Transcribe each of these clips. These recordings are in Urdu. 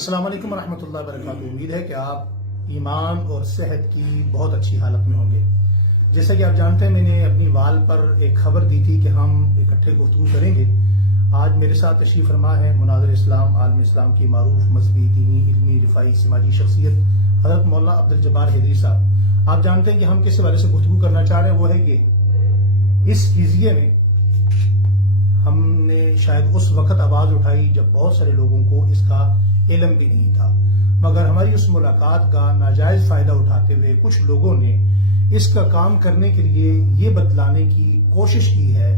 السلام علیکم ورحمۃ اللہ وبرکاتہ۔ امید ہے کہ آپ ایمان اور صحت کی بہت اچھی حالت میں ہوں گے۔ جیسا کہ آپ جانتے ہیں، میں نے اپنی وال پر ایک خبر دی تھی کہ ہم اکٹھے گفتگو کریں گے۔ آج میرے ساتھ تشریف فرما ہے مناظر اسلام، عالم اسلام کی معروف مذہبی، دینی، علمی، رفاعی، سماجی شخصیت حضرت مولانا عبدالجبار حیدری صاحب۔ آپ جانتے ہیں کہ ہم کس حوالے سے گفتگو کرنا چاہ رہے ہیں، وہ ہے کہ اس قضیے میں ہم نے شاید اس وقت آواز اٹھائی جب بہت سارے لوگوں کو اس کا علم بھی نہیں تھا، مگر ہماری اس ملاقات کا ناجائز فائدہ اٹھاتے ہوئے کچھ لوگوں نے اس کا کام کرنے کے لیے یہ بتلانے کی کوشش کی ہے،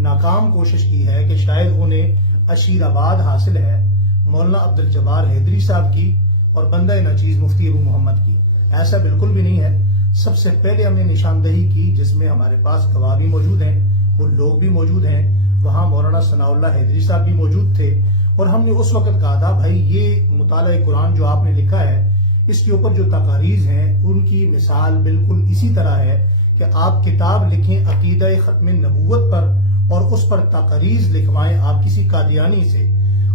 ناکام کوشش کی ہے کہ شاید انہیں عشیر آباد حاصل ہے مولانا عبدالجبار حیدری صاحب کی اور بندہ نچیز مفتی ابو محمد کی۔ ایسا بالکل بھی نہیں ہے۔ سب سے پہلے ہم نے نشاندہی کی، جس میں ہمارے پاس گواہ بھی موجود ہیں، وہ لوگ بھی موجود ہیں، وہاں مولانا ثناء اللہ حیدری صاحب بھی موجود تھے، اور ہم نے اس وقت کہا تھا بھائی یہ مطالعہ قرآن جو آپ نے لکھا ہے، اس کے اوپر جو تقاریض ہیں ان کی مثال بالکل اسی طرح ہے کہ آپ کتاب لکھیں عقیدہ ختم نبوت پر اور اس پر تقاریض لکھوائیں آپ کسی قادیانی سے۔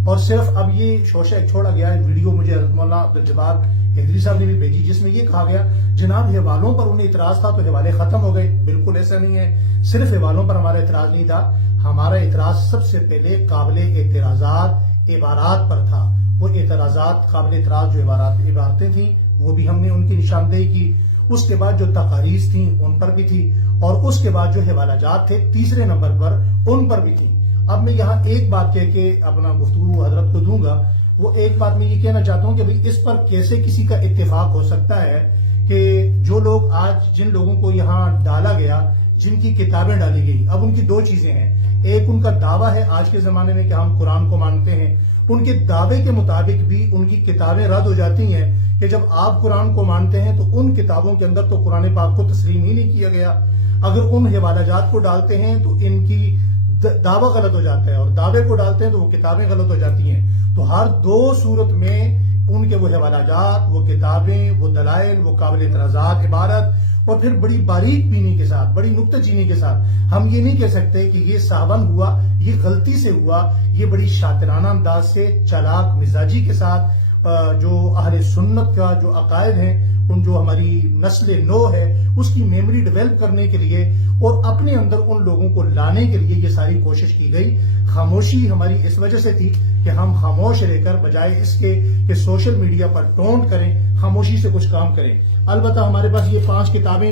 اور صرف اب یہ شوشہ ایک چھوڑا گیا ہے، ویڈیو مجھے حضرت مولانا عبدالجبار حیدری صاحب نے بھی بھیجی، جس میں یہ کہا گیا جناب حوالوں پر انہیں اعتراض تھا تو حوالے ختم ہو گئے۔ بالکل ایسا نہیں ہے، صرف حوالوں پر ہمارا اعتراض نہیں تھا، ہمارا اعتراض سب سے پہلے قابل اعتراضات عبارات پر تھا۔ وہ اعتراضات قابل اعتراض جو عبارتیں تھیں وہ بھی ہم نے ان کی نشاندہی کی، اس کے بعد جو تقاریض تھیں ان پر بھی تھی، اور اس کے بعد جو حوالہ جات تھے تیسرے نمبر پر ان پر بھی تھیں۔ اب میں یہاں ایک بات کہہ کے اپنا گفتگو حضرت کو دوں گا، وہ ایک بات میں یہ کہنا چاہتا ہوں کہ بھئی اس پر کیسے کسی کا اتفاق ہو سکتا ہے کہ جو لوگ آج جن لوگوں کو یہاں ڈالا گیا، جن کی کتابیں ڈالی گئی، اب ان کی دو چیزیں ہیں۔ ایک ان کا دعویٰ ہے آج کے زمانے میں کہ ہم قرآن کو مانتے ہیں، ان کے دعوے کے مطابق بھی ان کی کتابیں رد ہو جاتی ہیں کہ جب آپ قرآن کو مانتے ہیں تو ان کتابوں کے اندر تو قرآن پاک کو تسلیم ہی نہیں کیا گیا، اگر ان حوالہ جات کو ڈالتے ہیں تو ان کی دعویٰ غلط ہو جاتا ہے، اور دعوے کو ڈالتے ہیں تو وہ کتابیں غلط ہو جاتی ہیں۔ تو ہر دو صورت میں ان کے وہ حوالہ جات، وہ کتابیں، وہ دلائل، وہ قابل اعتراضات عبارت، اور پھر بڑی باریک بینی کے ساتھ، بڑی نکتہ چینی کے ساتھ ہم یہ نہیں کہہ سکتے کہ یہ ساون ہوا، یہ غلطی سے ہوا، یہ بڑی شاطرانہ انداز سے، چالاک مزاجی کے ساتھ جو اہل سنت کا جو عقائد ہیں، ان جو ہماری نسل نو ہے اس کی میموری ڈیولپ کرنے کے لیے اور اپنے اندر ان لوگوں کو لانے کے لیے یہ ساری کوشش کی گئی۔ خاموشی ہماری اس وجہ سے تھی کہ ہم خاموش رہ کر بجائے اس کے کہ سوشل میڈیا پر ٹونٹ کریں، خاموشی سے کچھ کام کریں۔ البتہ ہمارے پاس یہ 5 کتابیں،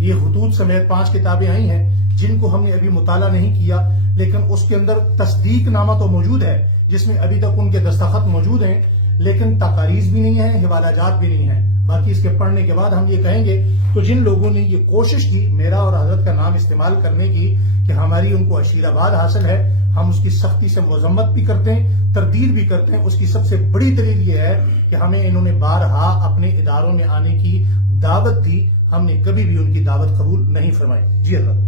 یہ خطوط سمیت 5 کتابیں آئی ہیں جن کو ہم نے ابھی مطالعہ نہیں کیا، لیکن اس کے اندر تصدیق نامہ تو موجود ہے جس میں ابھی تک ان کے دستخط موجود ہیں، لیکن تقاریض بھی نہیں ہیں، حوالہ جات بھی نہیں ہیں۔ باقی اس کے پڑھنے کے بعد ہم یہ کہیں گے تو جن لوگوں نے یہ کوشش کی میرا اور حضرت کا نام استعمال کرنے کی کہ ہماری ان کو عشیر آباد حاصل ہے، ہم اس کی سختی سے مذمت بھی کرتے ہیں، تردید بھی کرتے ہیں۔ اس کی سب سے بڑی دلیل یہ ہے کہ ہمیں انہوں نے بارہا اپنے اداروں میں آنے کی دعوت دی، ہم نے کبھی بھی ان کی دعوت قبول نہیں فرمائی۔ جی حضرت۔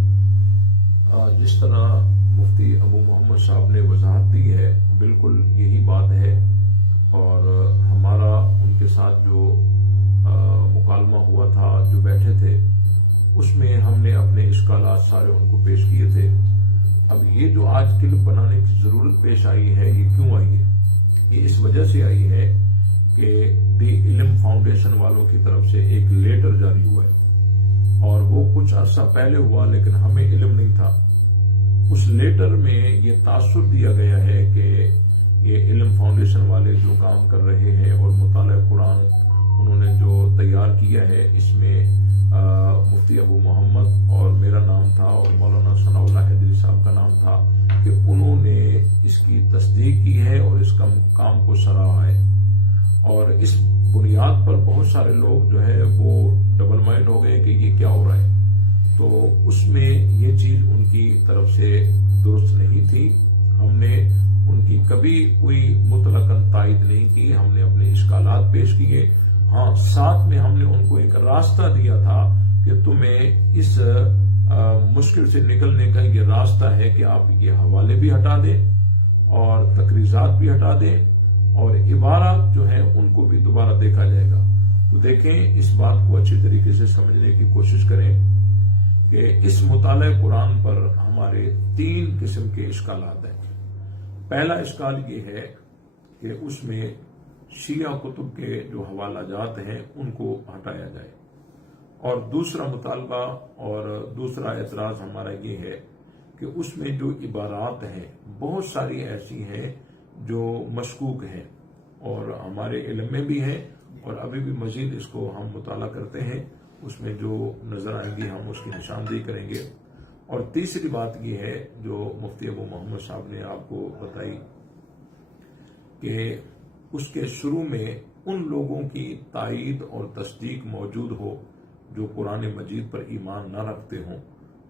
جس طرح مفتی ابو محمد صاحب نے وضاحت دی ہے، بالکل یہی بات ہے، اور ہمارا ان کے ساتھ جو مکالمہ ہوا تھا، جو بیٹھے تھے، اس میں ہم نے اپنے اشکالات سارے ان کو پیش کیے تھے۔ اب یہ جو آج کلپ بنانے کی ضرورت پیش آئی ہے، یہ کیوں آئی ہے؟ یہ اس وجہ سے آئی ہے کہ دی علم فاؤنڈیشن والوں کی طرف سے ایک لیٹر جاری ہوا ہے، اور وہ کچھ عرصہ پہلے ہوا لیکن ہمیں علم نہیں تھا۔ اس لیٹر میں یہ تاثر دیا گیا ہے کہ یہ علم فاؤنڈیشن والے جو کام کر رہے ہیں اور مطالعہ قرآن انہوں نے جو تیار کیا ہے، اس میں مفتی ابو محمد اور میرا نام تھا اور مولانا ثناء اللہ حیدری صاحب کا نام تھا، کہ انہوں نے اس کی تصدیق کی ہے اور اس کام کو سراہا ہے، اور اس بنیاد پر بہت سارے لوگ جو ہے وہ ڈبل مائنڈ ہو گئے کہ یہ کیا ہو رہا ہے۔ تو اس میں یہ چیز ان کی طرف سے درست نہیں تھی، ہم نے ان کی کبھی کوئی مطلقاً تائید نہیں کی، ہم نے اپنے اشکالات پیش کیے۔ ہاں، ساتھ میں ہم نے ان کو ایک راستہ دیا تھا کہ تمہیں اس مشکل سے نکلنے کا یہ راستہ ہے کہ آپ یہ حوالے بھی ہٹا دیں اور تقریضات بھی ہٹا دیں، اور عبارات جو ہیں ان کو بھی دوبارہ دیکھا جائے گا۔ تو دیکھیں، اس بات کو اچھی طریقے سے سمجھنے کی کوشش کریں کہ اس مطالعہ قرآن پر ہمارے 3 قسم کے اشکالات ہیں۔ پہلا اشکال یہ ہے کہ اس میں شیعہ کتب کے جو حوالہ جات ہیں ان کو ہٹایا جائے۔ اور دوسرا مطالبہ اور دوسرا اعتراض ہمارا یہ ہے کہ اس میں جو عبارات ہیں بہت ساری ایسی ہیں جو مشکوک ہیں اور ہمارے علم میں بھی ہیں، اور ابھی بھی مزید اس کو ہم مطالعہ کرتے ہیں، اس میں جو نظر آئیں گی ہم اس کی نشاندہی کریں گے۔ اور تیسری بات یہ ہے جو مفتی ابو محمد صاحب نے آپ کو بتائی کہ اس کے شروع میں ان لوگوں کی تائید اور تصدیق موجود ہو جو قرآن مجید پر ایمان نہ رکھتے ہوں،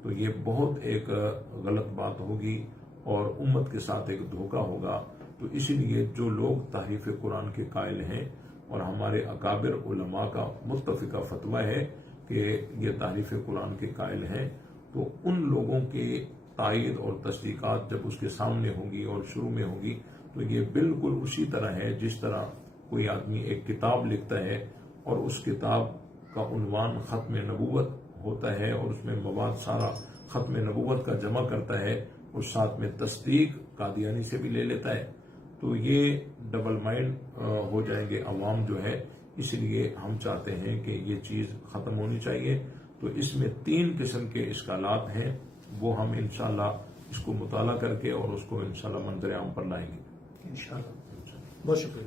تو یہ بہت ایک غلط بات ہوگی اور امت کے ساتھ ایک دھوکہ ہوگا۔ تو اسی لیے جو لوگ تحریف قرآن کے قائل ہیں، اور ہمارے اکابر علماء کا متفقہ فتویٰ ہے کہ یہ تحریف قرآن کے قائل ہیں، تو ان لوگوں کے تائید اور تصدیقات جب اس کے سامنے ہوگی اور شروع میں ہوگی تو یہ بالکل اسی طرح ہے جس طرح کوئی آدمی ایک کتاب لکھتا ہے اور اس کتاب کا عنوان ختم نبوت ہوتا ہے اور اس میں مواد سارا ختم نبوت کا جمع کرتا ہے اور ساتھ میں تصدیق قادیانی سے بھی لے لیتا ہے، تو یہ ڈبل مائنڈ ہو جائیں گے عوام جو ہے۔ اس لیے ہم چاہتے ہیں کہ یہ چیز ختم ہونی چاہیے۔ تو اس میں 3 قسم کے اشکالات ہیں، وہ ہم انشاءاللہ اس کو مطالعہ کر کے اور اس کو انشاءاللہ منظر عام پر لائیں گے۔ انشاءاللہ۔ بہت شکریہ۔